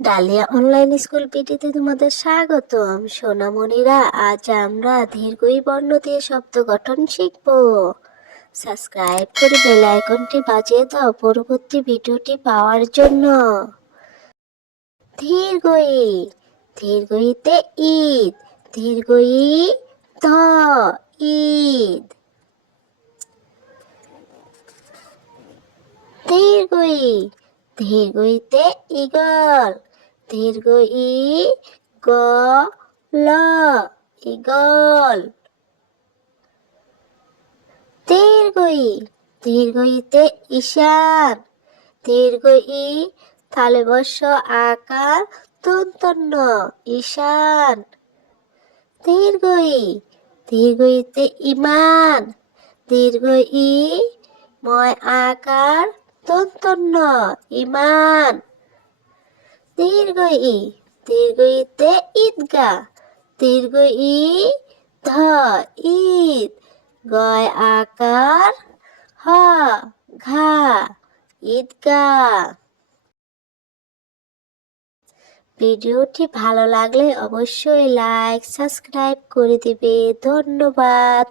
Dahlia online school পিটিতে তোমাদের স্বাগতম। সোনামণিরা, আজ আমরা দীর্ঘই বর্ণ দিয়ে শব্দ গঠন শিখব। সাবস্ক্রাইব করে বেল আইকনটি বাজিয়ে দাও পরবর্তী ভিডিওটি পাওয়ার জন্য। দীর্ঘই, দীর্ঘইতে ঈদ, দীর্ঘই ধ ঈদ। দীর্ঘই দীর্ঘইতে ইগল দীর্ঘ ই গ ল ইগল দীর্ঘই দীর্ঘইতে ঈশান দীর্ঘ ই তালে বর্ষ আকার তন্তন্য ঈশান। দীর্ঘই দীর্ঘইতে ইমান দীর্ঘ ই ময় আকার তন্তন্য ইমান দীর্ঘ ই দীর্ঘ ইতে ঈদগা দীর্ঘ ই ধ ঈদ গয় আকার হ ঘা ঈদগা ভিডিওটি ভালো লাগলে অবশ্যই লাইক সাবস্ক্রাইব করে দিবে। ধন্যবাদ।